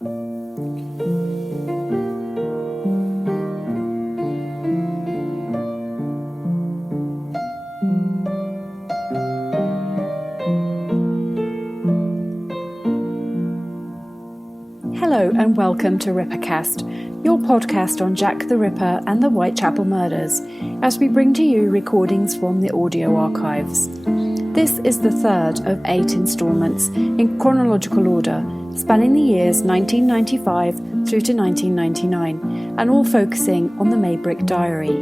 Hello and welcome to Rippercast, your podcast on Jack the Ripper and the Whitechapel murders, as we bring to you recordings from the audio archives. This is the third of 8 instalments in chronological order, spanning the years 1995 through to 1999, and all focusing on the Maybrick Diary.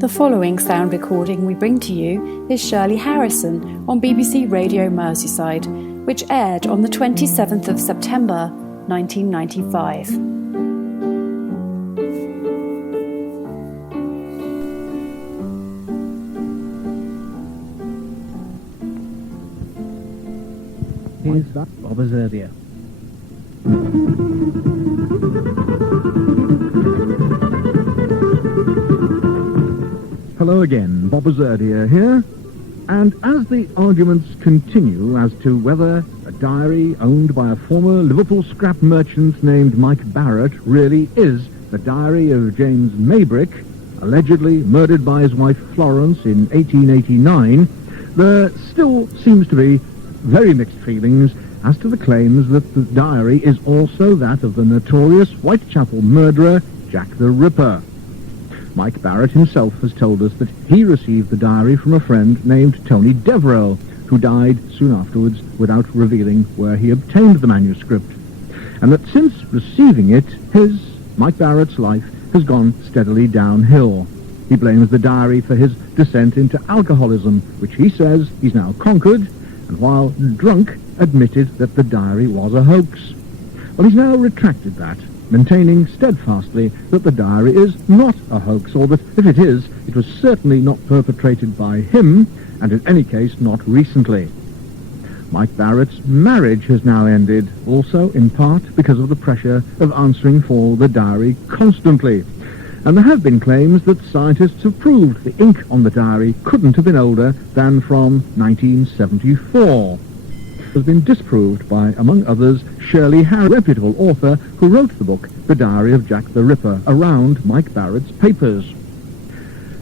The following sound recording we bring to you is Shirley Harrison on BBC Radio Merseyside, which aired on the 27th of September 1995. Here's Bob Azurdia. Hello again, Bob Azurdia here. And as the arguments continue as to whether a diary owned by a former Liverpool scrap merchant named Mike Barrett really is the diary of James Maybrick, allegedly murdered by his wife Florence in 1889, there still seems to be very mixed feelings as to the claims that the diary is also that of the notorious Whitechapel murderer Jack the Ripper. Mike Barrett himself has told us that he received the diary from a friend named Tony Deverell, who died soon afterwards without revealing where he obtained the manuscript, and that since receiving it, Mike Barrett's life has gone steadily downhill. He blames the diary for his descent into alcoholism, which he says he's now conquered, and while drunk, admitted that the diary was a hoax. Well, he's now retracted that, maintaining steadfastly that the diary is not a hoax, or that if it is, it was certainly not perpetrated by him, and in any case not recently. Mike Barrett's marriage has now ended, also in part because of the pressure of answering for the diary constantly. And there have been claims that scientists have proved the ink on the diary couldn't have been older than from 1974. Has been disproved by, among others, Shirley Harrison, a reputable author who wrote the book The Diary of Jack the Ripper, around Mike Barrett's papers.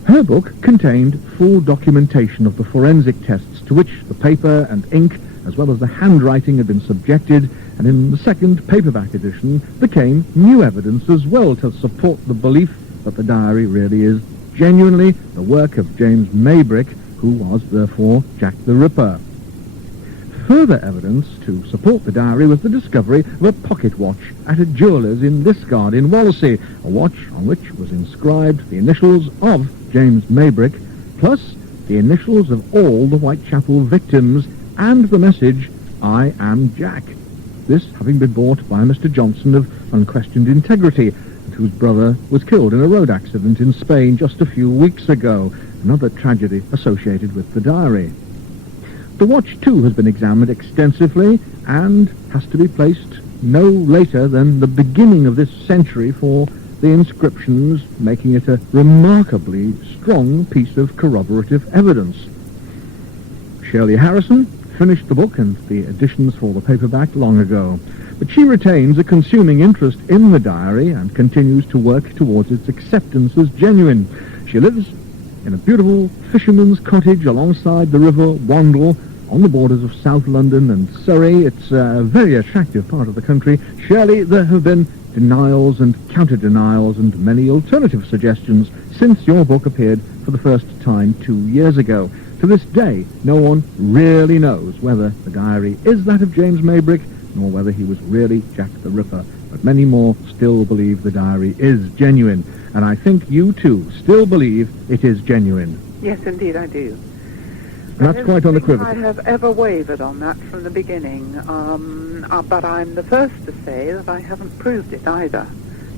Her book contained full documentation of the forensic tests to which the paper and ink, as well as the handwriting, had been subjected, and in the second paperback edition became new evidence as well to support the belief that the diary really is genuinely the work of James Maybrick, who was therefore Jack the Ripper. Further evidence to support the diary was the discovery of a pocket watch at a jeweller's in Liskeard in Wallasey, a watch on which was inscribed the initials of James Maybrick, plus the initials of all the Whitechapel victims, and the message, "I am Jack." This having been bought by Mr. Johnson of unquestioned integrity, and whose brother was killed in a road accident in Spain just a few weeks ago, another tragedy associated with the diary. The watch, too, has been examined extensively and has to be placed no later than the beginning of this century for the inscriptions, making it a remarkably strong piece of corroborative evidence. Shirley Harrison finished the book and the editions for the paperback long ago, but she retains a consuming interest in the diary and continues to work towards its acceptance as genuine. She lives in a beautiful fisherman's cottage alongside the River Wandle on the borders of South London and Surrey. It's a very attractive part of the country. Shirley, there have been denials and counter-denials and many alternative suggestions since your book appeared for the first time 2 years ago. To this day, no one really knows whether the diary is that of James Maybrick, nor whether he was really Jack the Ripper. But many more still believe the diary is genuine. And I think you, too, still believe it is genuine. Yes, indeed, I do. And that's quite unequivocal. I have ever wavered on that from the beginning, but I'm the first to say that I haven't proved it either,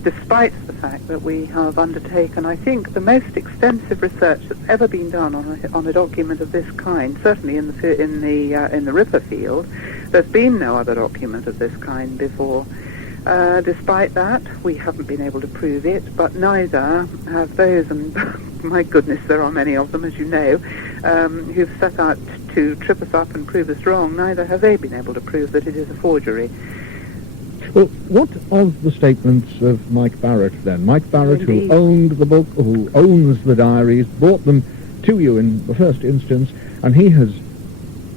despite the fact that we have undertaken, I think, the most extensive research that's ever been done on a document of this kind. Certainly in the Ripper field, there's been no other document of this kind before. Despite that, we haven't been able to prove it, but neither have those, and my goodness, there are many of them, as you know, who've set out to trip us up and prove us wrong. Neither have they been able to prove that it is a forgery. Well, what of the statements of Mike Barrett, then? Mike Barrett, Indeed. who owned the book, who owns the diaries, brought them to you in the first instance, and he has,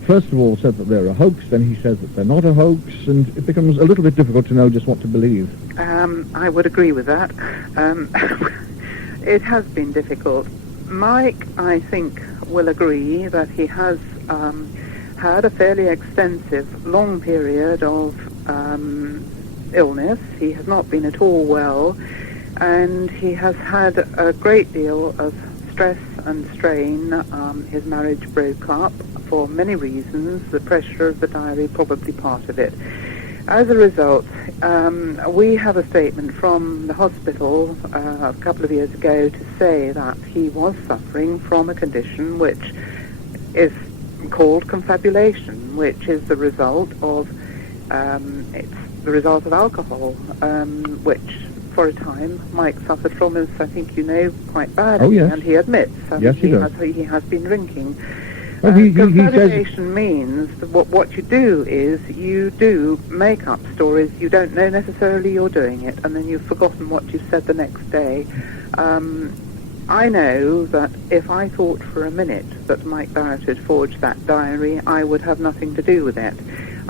first of all, said that they're a hoax, then he says that they're not a hoax, and it becomes a little bit difficult to know just what to believe. I would agree with that. It has been difficult. Mike, I think, will agree that he has had a fairly extensive, long period of illness. He has not been at all well, and he has had a great deal of stress and strain. His marriage broke up for many reasons, the pressure of the diary probably part of it. As a result, we have a statement from the hospital a couple of years ago to say that he was suffering from a condition which is called confabulation, which is the result of alcohol, which for a time Mike suffered from, as I think you know, quite badly. Oh, yes. And he admits Yes, he does. he has been drinking. Well, he Confabulation means that what you do is you do make up stories. You don't know necessarily you're doing it, and then you've forgotten what you said the next day. I know that if I thought for a minute that Mike Barrett had forged that diary, I would have nothing to do with it.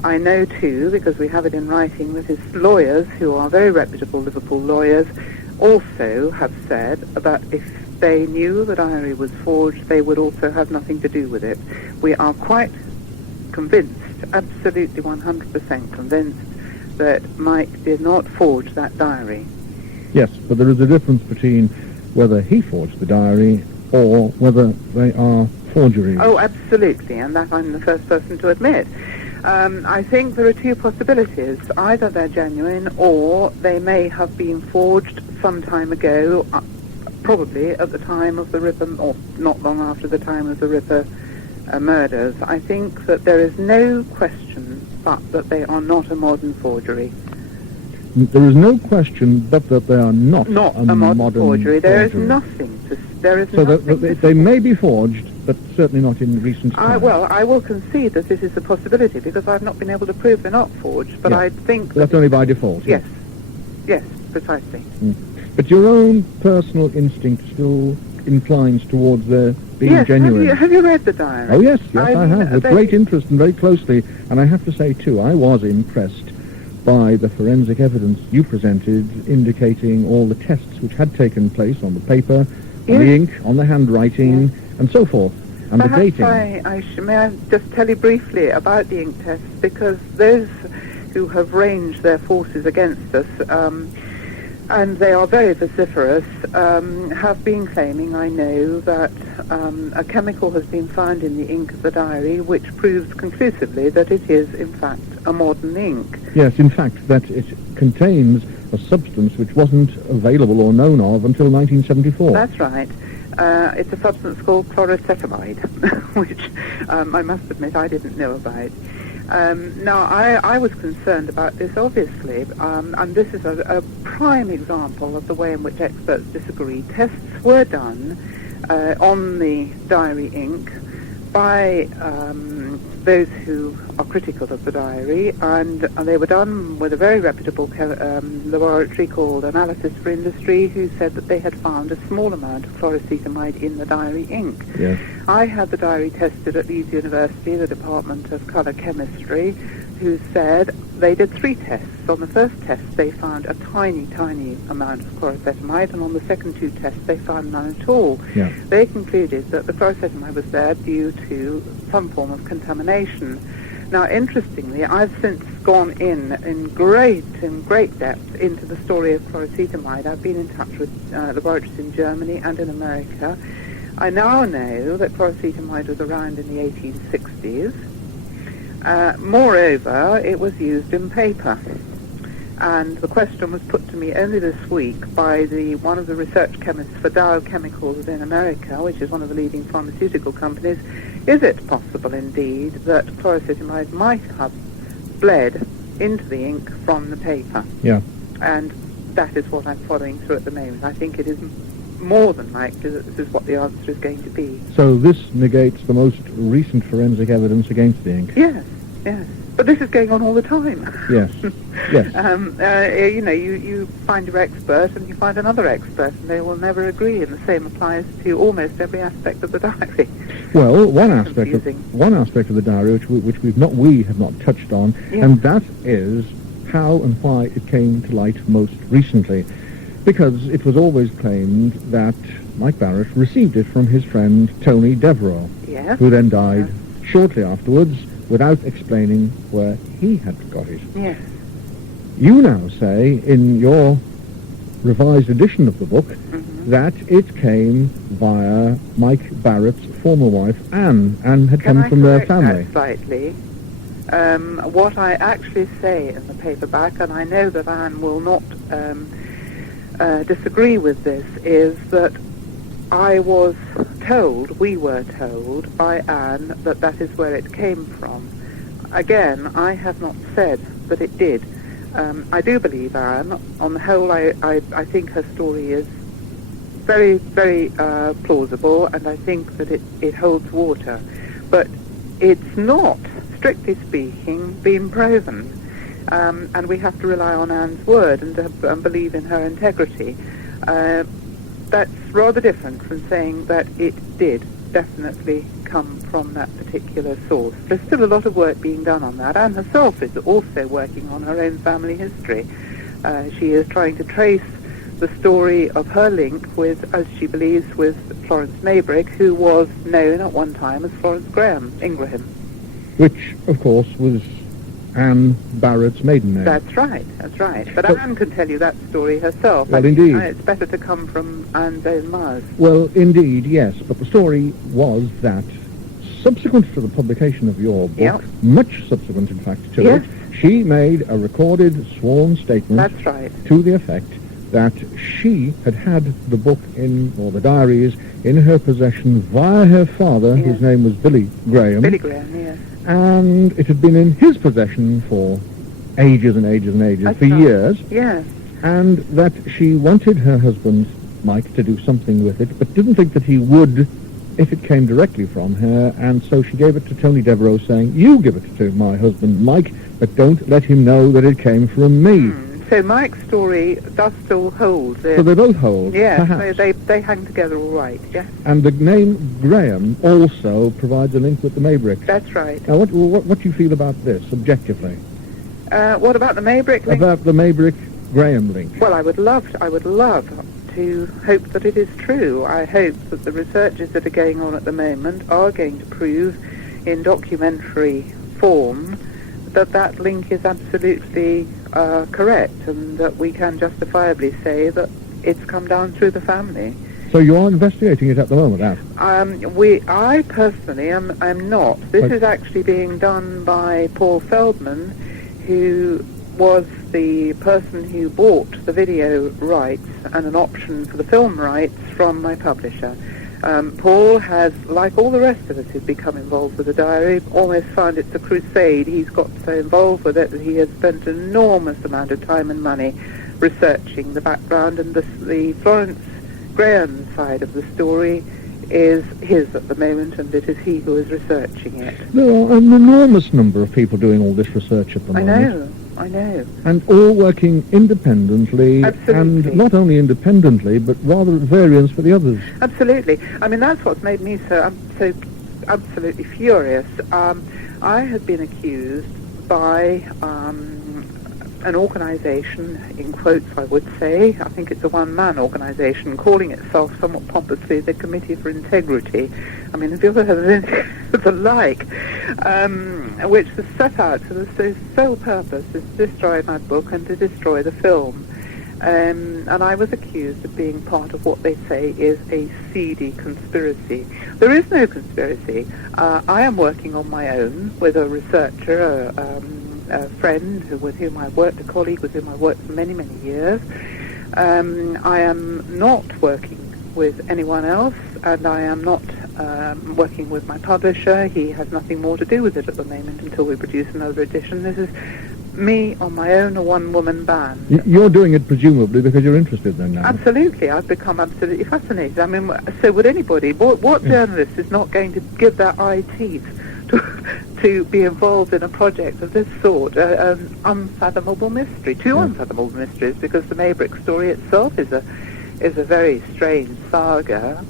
I know, too, because we have it in writing, that his lawyers, who are very reputable Liverpool lawyers, also have said that if they knew the diary was forged, they would also have nothing to do with it. We are quite convinced, absolutely 100% convinced, that Mike did not forge that diary. Yes, but there is a difference between whether he forged the diary or whether they are forgeries. Oh, absolutely, and that I'm the first person to admit. I think there are two possibilities. Either they're genuine, or they may have been forged some time ago, probably at the time of the Ripper, or not long after the time of the Ripper murders. I think that there is no question but that they are not a modern forgery. There is no question but that they are not a modern forgery. There is nothing to... So they may be forged, but certainly not in recent times. I will concede that this is a possibility, because I've not been able to prove they're not forged, but Yeah. I think... That's only by default. Yes, precisely. But your own personal instinct still inclines towards their being genuine. Have you read the diary? Oh, yes, I have, with great interest and very closely. And I have to say, too, I was impressed by the forensic evidence you presented, indicating all the tests which had taken place on the paper, on the ink, on the handwriting, and so forth, and the dating. May I just tell you briefly about the ink tests, because those who have ranged their forces against us, and they are very vociferous, have been claiming, I know, that a chemical has been found in the ink of the diary which proves conclusively that it is, in fact, a modern ink. Yes, in fact, that it contains a substance which wasn't available or known of until 1974. That's right. It's a substance called chlorocetamide, which I must admit I didn't know about. Now, I was concerned about this, obviously, and this is a prime example of the way in which experts disagree. Tests were done on the diary ink by those who are critical of the diary, and they were done with a very reputable laboratory called Analysis for Industry, who said that they had found a small amount of chlorocetamide in the diary ink. Yes. I had the diary tested at Leeds University, the Department of Colour Chemistry, who said they did 3 tests. On the first test, they found a tiny, tiny amount of chlorocetamide, and on the second 2 tests, they found none at all. Yeah. They concluded that the chlorocetamide was there due to some form of contamination. Now, interestingly, I've since gone in great depth into the story of chlorocetamide. I've been in touch with laboratories in Germany and in America. I now know that chlorocetamide was around in the 1860s. Moreover, it was used in paper. And the question was put to me only this week by one of the research chemists for Dow Chemicals in America, which is one of the leading pharmaceutical companies. Is it possible, indeed, that chlorocetamide might have bled into the ink from the paper? Yeah. And that is what I'm following through at the moment. I think it is more than likely that this is what the answer is going to be. So this negates the most recent forensic evidence against the ink? Yes, yes. But this is going on all the time. Yes, yes. You find your expert and you find another expert, and they will never agree, and the same applies to almost every aspect of the diary. Well, one aspect of the diary which we have not touched on, and that is how and why it came to light most recently, because it was always claimed that Mike Barrett received it from his friend Tony Devereux, who then died shortly afterwards without explaining where he had got it. Yes. You now say in your revised edition of the book that it came via Mike Barrett's former wife, Anne, and had come from their family. That slightly? What I actually say in the paperback, and I know that Anne will not disagree with this, is that we were told by Anne that is where it came from. Again, I have not said that it did. I do believe Anne. On the whole, I think her story is very, very plausible, and I think that it holds water. But it's not, strictly speaking, been proven. And we have to rely on Anne's word and believe in her integrity. That's rather different from saying that it did definitely come from that particular source. There's still a lot of work being done on that. Anne herself is also working on her own family history. She is trying to trace the story of her link with, as she believes, with Florence Maybrick, who was known at one time as Florence Ingraham. Which, of course, was Anne Barrett's maiden name. That's right. But Anne can tell you that story herself. Well, indeed. It's better to come from Anne's own mouth. Well, indeed, yes. But the story was that subsequent to the publication of your book, much subsequent, in fact, to it, she made a recorded sworn statement. That's right. To the effect that she had the book or the diaries in her possession via her father, whose name was Billy Graham. Billy Graham, yes. And it had been in his possession for ages and ages and ages, That's for right. years. Yes. And that she wanted her husband, Mike, to do something with it, but didn't think that he would if it came directly from her, and so she gave it to Tony Devereux, saying, "You give it to my husband, Mike, but don't let him know that it came from me." So Mike's story does still hold. So they both hold, perhaps. They hang together all right, yes. And the name Graham also provides a link with the Maybricks. That's right. Now, what do you feel about this, objectively? What about the Maybrick link? About the Maybrick-Graham link. Well, I would love to hope that it is true. I hope that the researches that are going on at the moment are going to prove in documentary form that link is absolutely correct, and that we can justifiably say that it's come down through the family. So you are investigating it at the moment, Anne? I personally am not. This is actually being done by Paul Feldman, who was the person who bought the video rights and an option for the film rights from my publisher. Paul has, like all the rest of us who've become involved with the diary, almost found it's a crusade. He's got so involved with it that he has spent an enormous amount of time and money researching the background, and the Florence Graham side of the story is his at the moment, and it is he who is researching it. There are an enormous number of people doing all this research at the moment. I know. And all working independently. Absolutely. And not only independently, but rather at variance for the others. Absolutely. I mean, that's what's made me so absolutely furious. I have been accused by an organisation, in quotes I would say, I think it's a one-man organisation, calling itself somewhat pompously the Committee for Integrity. I mean, have you ever heard of anything of the like? Which was set out for the sole purpose is to destroy my book and to destroy the film. And I was accused of being part of what they say is a seedy conspiracy. There is no conspiracy. I am working on my own with a researcher, a friend with whom I worked, a colleague with whom I worked for many, many years. I am not working with anyone else, and I am not working with my publisher. He has nothing more to do with it at the moment until we produce another edition. This is me on my own, a one-woman band. You're doing it presumably because you're interested then now? Absolutely. I've become absolutely fascinated. I mean, so would anybody. What journalist is not going to give their eye teeth to be involved in a project of this sort, an unfathomable mystery, two unfathomable mysteries, because the Maybrick story itself is a very strange saga.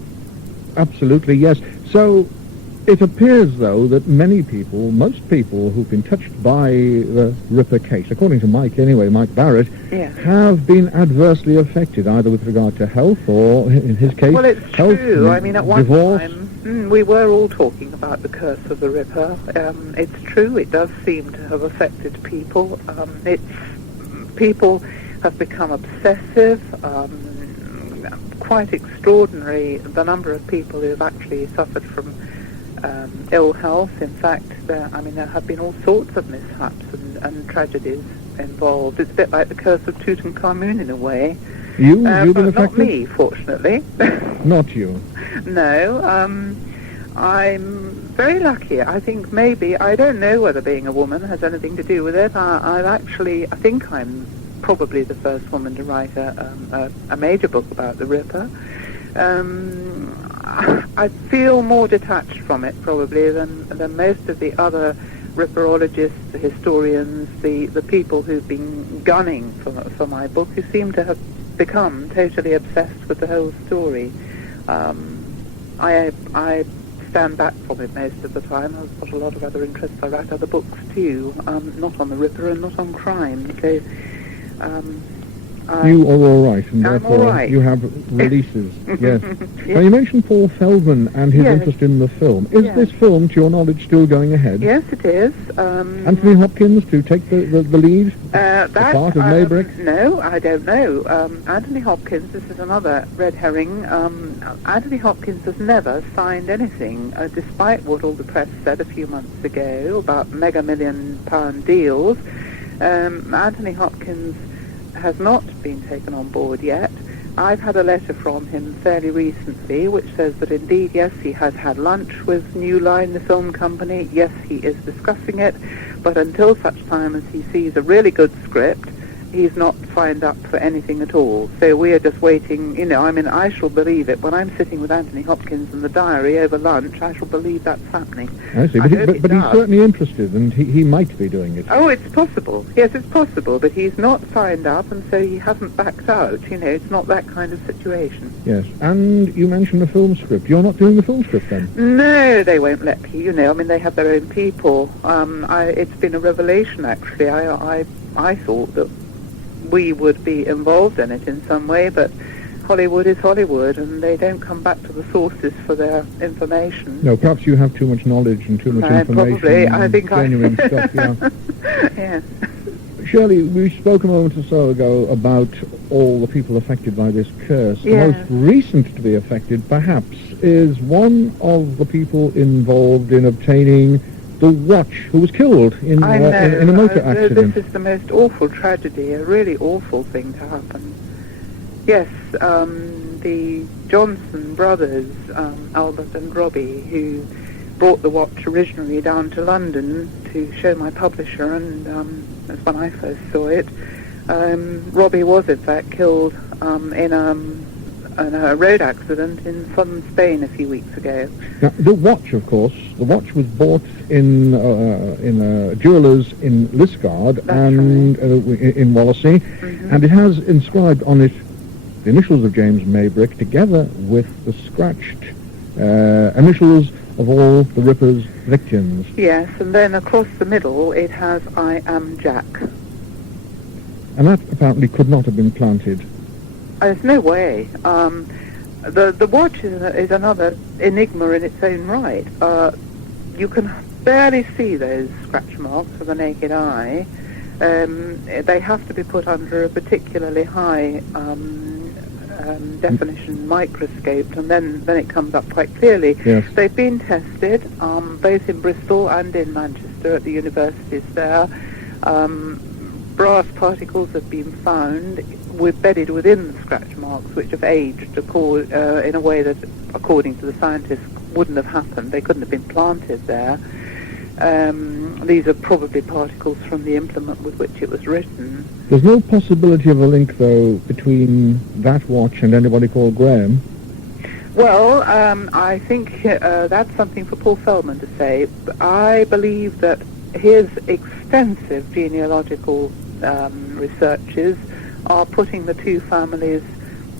Absolutely, yes. So it appears, though, that most people who've been touched by the Ripper case, according to Mike anyway, Mike Barrett, have been adversely affected, either with regard to health or, in his case, well, it's health, true. I mean, at one divorce. time, we were all talking about the curse of the Ripper. It's true, it does seem to have affected people. People have become obsessive, quite extraordinary, the number of people who have actually suffered from ill health. In fact, there have been all sorts of mishaps and tragedies involved. It's a bit like the curse of Tutankhamun in a way. You've been but affected? not me, fortunately. Not you. No, I'm very lucky. I think maybe, I don't know whether being a woman has anything to do with it. I think I'm probably the first woman to write a major book about the Ripper. I feel more detached from it probably than most of the other Ripperologists, the historians, the people who've been gunning for my book, who seem to have become totally obsessed with the whole story. I stand back from it most of the time. I've got a lot of other interests. I write other books too, not on the Ripper and not on crime. So you are all right, and I'm therefore all right. you have releases. Yes. Yes. Now, you mentioned Paul Feldman and his interest in the film. Is this film, to your knowledge, still going ahead? Yes, it is. Anthony Hopkins to take the lead? The part of Maybrick? No, I don't know. Anthony Hopkins, this is another red herring. Anthony Hopkins has never signed anything, despite what all the press said a few months ago about mega £1 million deals. Anthony Hopkins has not been taken on board yet. I've had a letter from him fairly recently which says that indeed, yes, he has had lunch with New Line, the film company. Yes, he is discussing it, but until such time as he sees a really good script, he's not signed up for anything at all. So we are just waiting, I shall believe it. When I'm sitting with Anthony Hopkins in the Diary over lunch, I shall believe that's happening. I see, but he's certainly interested, and he might be doing it. Oh, it's possible. Yes, it's possible, but he's not signed up, and so he hasn't backed out. It's not that kind of situation. Yes, and you mentioned the film script. You're not doing the film script then? No, they won't let me, they have their own people. It's been a revelation, actually. I thought that we would be involved in it in some way, but Hollywood is Hollywood, and they don't come back to the sources for their information. No, perhaps you have too much knowledge and too much information. Probably, I think genuine stuff, yeah. Yes. Shirley, we spoke a moment or so ago about all the people affected by this curse. Yes. The most recent to be affected, perhaps, is one of the people involved in obtaining the watch, who was killed in a motor accident. This is the most awful tragedy, a really awful thing to happen. Yes, the Johnson brothers, Albert and Robbie, who brought the watch originally down to London to show my publisher, and that's when I first saw it. Robbie was in fact killed in a road accident in southern Spain a few weeks ago. Now, the watch, of course, was bought in a jeweller's in Liskeard and in Wallasey, and it has inscribed on it the initials of James Maybrick together with the scratched initials of all the Ripper's victims. Yes, and then across the middle it has "I am Jack." And that apparently could not have been planted. There's no way. The watch is another enigma in its own right. You can barely see those scratch marks with the naked eye. They have to be put under a particularly high definition microscope, and then it comes up quite clearly. Yes. They've been tested both in Bristol and in Manchester at the universities there. Brass particles have been found bedded within the scratch marks, which have aged in a way that, according to the scientists, wouldn't have happened. They couldn't have been planted there. These are probably particles from the implement with which it was written. There's no possibility of a link, though, between that watch and anybody called Graham? Well, I think that's something for Paul Feldman to say. I believe that his extensive genealogical researches are putting the two families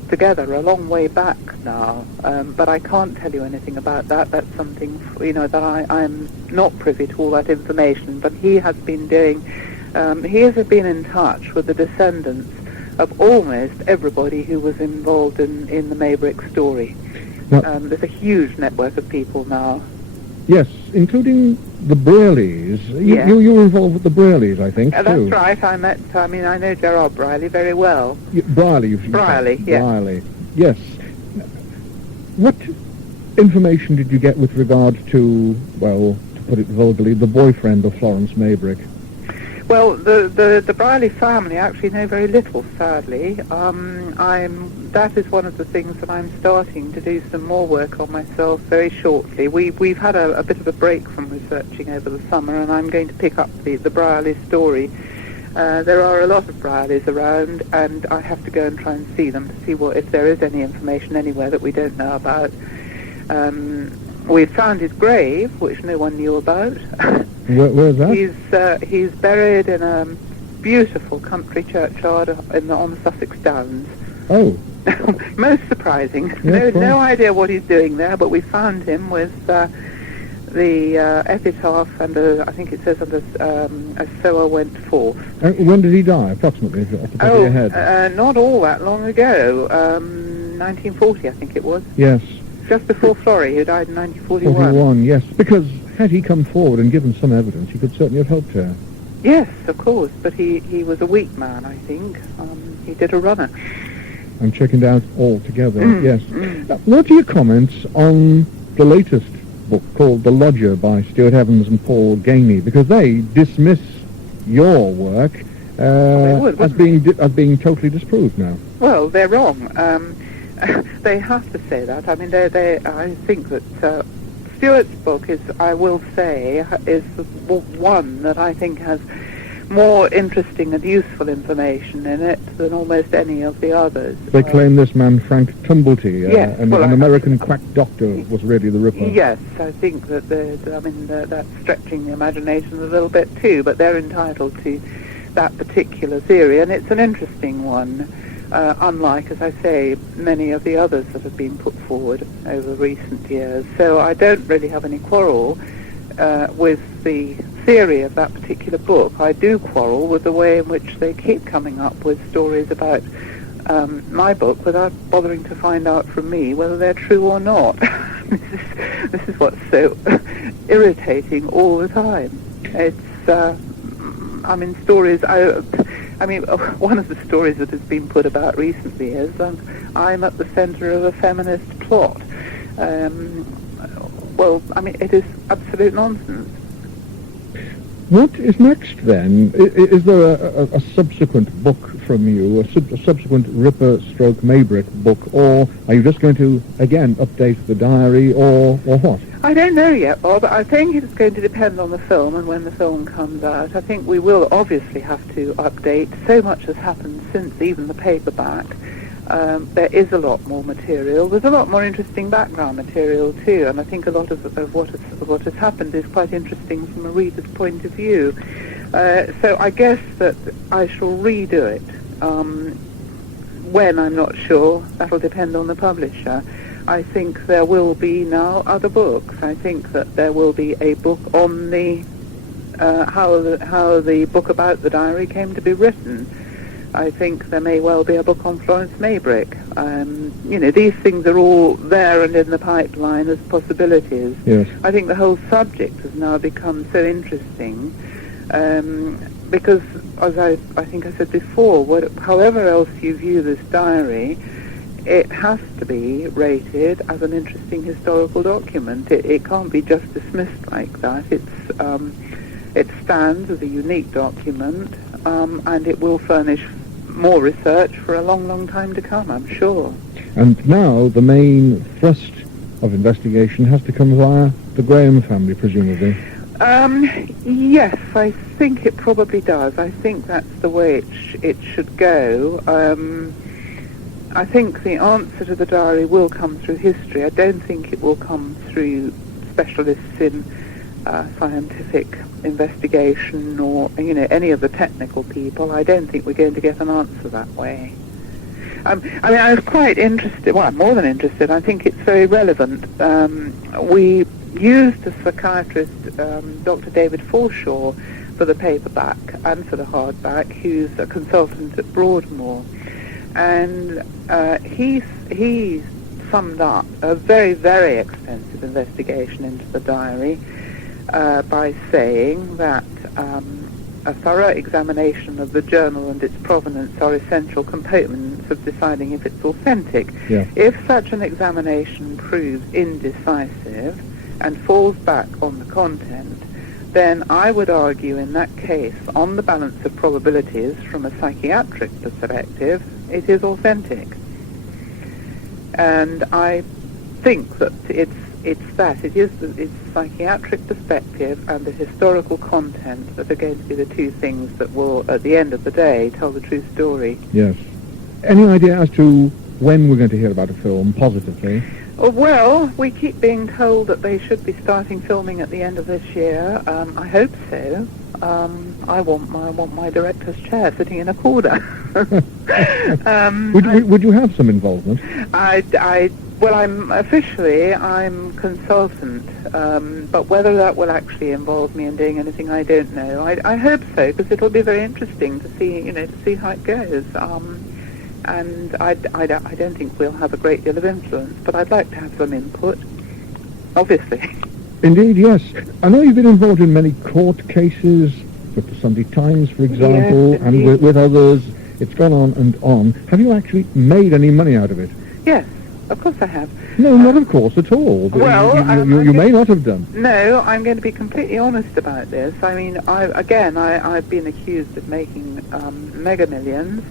together a long way back now, but I can't tell you anything about that. That's something, that I'm not privy to all that information, but he has been doing, he has been in touch with the descendants of almost everybody who was involved in the Maybrick story. There's a huge network of people now. Yes, including the Brayleys. You were involved with the Brayleys, I think, too. That's right. I know Gerard Brierley very well. Brierley, yes. Brierley, yes. What information did you get with regard to, well, to put it vulgarly, the boyfriend of Florence Maybrick? Well, the Brierley family actually know very little, sadly. That is one of the things that I'm starting to do some more work on myself very shortly. We've had a bit of a break from researching over the summer, and I'm going to pick up the Brierley story. There are a lot of Brieleys around, and I have to go and try and see them to see if there is any information anywhere that we don't know about. We found his grave, which no one knew about. Where's that? He's buried in a beautiful country churchyard on the Sussex Downs. Oh. Most surprising. Yes, no idea what he's doing there, but we found him with the epitaph, and I think it says under a sower went forth. When did he die, approximately, off the top of your head? Not all that long ago. 1940, I think it was. Yes. Just before Florrie, who died in 1941. 41, yes. Because had he come forward and given some evidence, he could certainly have helped her. Yes, of course, but he was a weak man, I think. He did a runner. I'm checking it out altogether, yes. What are your comments on the latest book called The Lodger by Stuart Evans and Paul Gainey? Because they dismiss your work as being totally disproved now. Well, they're wrong. They have to say that. I mean, I think that Stuart's book is one that I think has more interesting and useful information in it than almost any of the others. They claim this man, Frank Tumblety, an American quack doctor, was really the Ripper. Yes, I think that that's stretching the imagination a little bit too, but they're entitled to that particular theory, and it's an interesting one. Unlike, as I say, many of the others that have been put forward over recent years. So I don't really have any quarrel with the theory of that particular book. I do quarrel with the way in which they keep coming up with stories about my book without bothering to find out from me whether they're true or not. This is what's so irritating all the time. It's, stories... one of the stories that has been put about recently is I'm at the centre of a feminist plot. It is absolute nonsense. What is next, then? Is there a subsequent book from you, a subsequent Ripper/Maybrick book, or are you just going to, again, update the diary, or what? I don't know yet, Bob. I think it's going to depend on the film and when the film comes out. I think we will obviously have to update. So much has happened since even the paperback. There is a lot more material. There's a lot more interesting background material too, and I think a lot of what has happened is quite interesting from a reader's point of view. So I guess that I shall redo it. When, I'm not sure. That'll depend on the publisher. I think there will be now other books. I think that there will be a book on the how the book about the diary came to be written. I think there may well be a book on Florence Maybrick. These things are all there and in the pipeline as possibilities. Yes. I think the whole subject has now become so interesting because, as I think I said before, however else you view this diary, it has to be rated as an interesting historical document. It can't be just dismissed like that. It stands as a unique document, and it will furnish more research for a long, long time to come, I'm sure. And now the main thrust of investigation has to come via the Graham family, presumably. Yes, I think it probably does. I think that's the way it should go. I think the answer to the diary will come through history. I don't think it will come through specialists in scientific investigation or, any of the technical people. I don't think we're going to get an answer that way. I was quite interested, well, I'm more than interested. I think it's very relevant. We used the psychiatrist, Dr. David Forshaw, for the paperback and for the hardback, who's a consultant at Broadmoor. And he summed up a very, very extensive investigation into the diary by saying that a thorough examination of the journal and its provenance are essential components of deciding if it's authentic. Yeah. If such an examination proves indecisive and falls back on the content, then I would argue in that case, on the balance of probabilities from a psychiatric perspective, it is authentic. And I think that it's psychiatric perspective and the historical content that are going to be the two things that will, at the end of the day, tell the true story. Yes. Any idea as to when we're going to hear about a film, positively? Well, we keep being told that they should be starting filming at the end of this year. I hope so. I want my director's chair sitting in a corner. Would you have some involvement? Well, I'm consultant, but whether that will actually involve me in doing anything, I don't know. I hope so, because it'll be very interesting to see how it goes. And I don't think we'll have a great deal of influence, but I'd like to have some input, obviously. Indeed, yes. I know you've been involved in many court cases, with the Sunday Times, for example, yes, and with others. It's gone on and on. Have you actually made any money out of it? Yes, of course I have. No, not of course at all. Well, you may not have done. No, I'm going to be completely honest about this. I mean, I've been accused of making mega millions.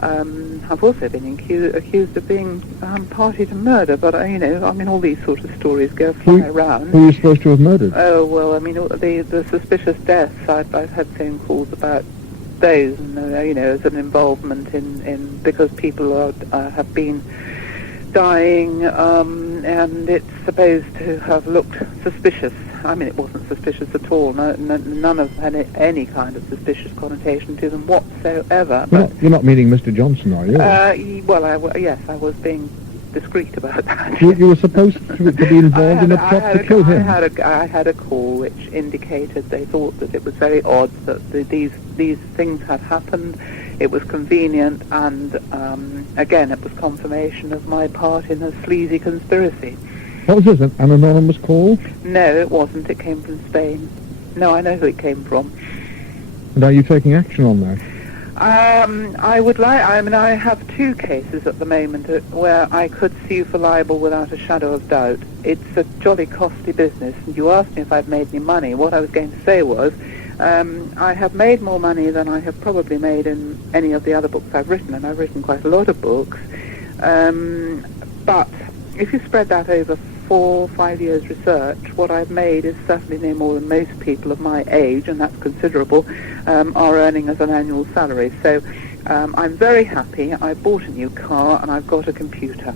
I've also been accused of being party to murder, but all these sort of stories go fly around. Who are you supposed to have murdered? Oh well, the suspicious deaths. I've had phone calls about those, and as an involvement in because people have been dying, and it's supposed to have looked suspicious. I mean, it wasn't suspicious at all. None of any kind of suspicious connotation to them whatsoever. You're not meaning Mr. Johnson, are you? Yes, I was being discreet about that. You were supposed to be involved in a plot to kill him. I had a call which indicated they thought that it was very odd that these things had happened. It was convenient, and again, it was confirmation of my part in a sleazy conspiracy. What was this, an anonymous call? No, it wasn't. It came from Spain. No, I know who it came from. And are you taking action on that? I have two cases at the moment where I could sue for libel without a shadow of doubt. It's a jolly costly business. And you asked me if I'd made any money. What I was going to say was, I have made more money than I have probably made in any of the other books I've written, and I've written quite a lot of books. But if you spread that over 4 or 5 years research, what I've made is certainly no more than most people of my age, and that's considerable, are earning as an annual salary. So I'm very happy. I bought a new car and I've got a computer.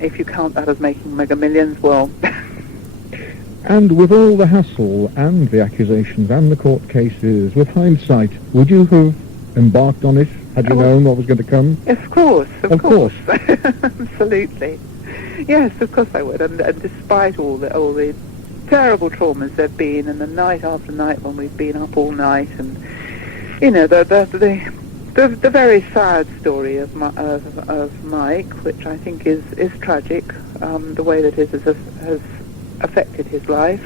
If you count that as making mega millions, well... And with all the hassle and the accusations and the court cases, with hindsight, would you have embarked on it had you known what was going to come? Of course. Absolutely. Yes, of course I would. And despite all the terrible traumas there've been, and the night after night when we've been up all night, and the very sad story of Mike, which I think is tragic, the way that it has affected his life.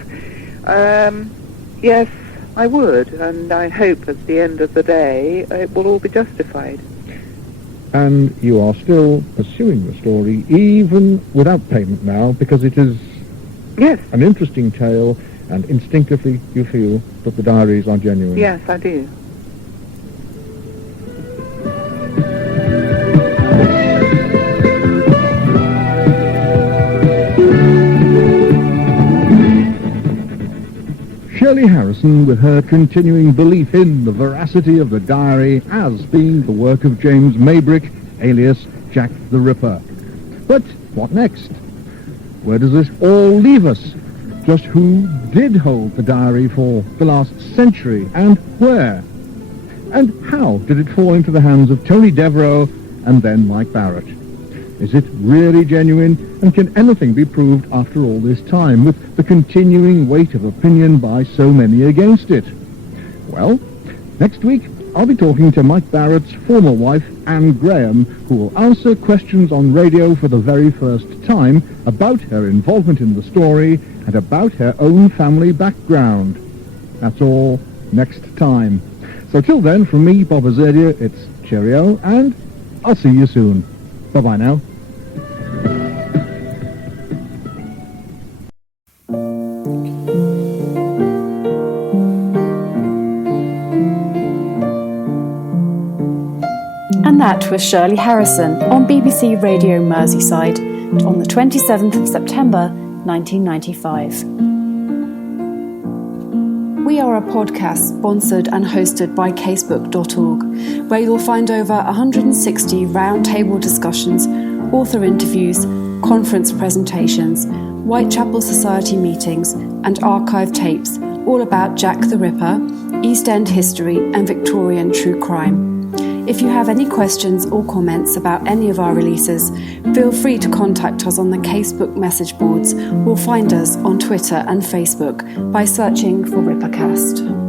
Yes, I would, and I hope at the end of the day it will all be justified. And you are still pursuing the story, even without payment now, because it is an interesting tale, and instinctively you feel that the diaries are genuine. Yes, I do. Shirley Harrison, with her continuing belief in the veracity of the diary as being the work of James Maybrick, alias Jack the Ripper. But what next? Where does this all leave us? Just who did hold the diary for the last century, and where? And how did it fall into the hands of Tony Devereux and then Mike Barrett? Is it really genuine, and can anything be proved after all this time, with the continuing weight of opinion by so many against it? Well, next week I'll be talking to Mike Barrett's former wife, Anne Graham, who will answer questions on radio for the very first time about her involvement in the story and about her own family background. That's all next time. So till then, from me, Bob Azurdia, it's cheerio, and I'll see you soon. Bye-bye now. And that was Shirley Harrison on BBC Radio Merseyside on the 27th of September 1995. We are a podcast sponsored and hosted by casebook.org, where you'll find over 160 roundtable discussions, author interviews, conference presentations, Whitechapel Society meetings, and archive tapes all about Jack the Ripper, East End history, and Victorian true crime. If you have any questions or comments about any of our releases, feel free to contact us on the Casebook message boards or find us on Twitter and Facebook by searching for Rippercast.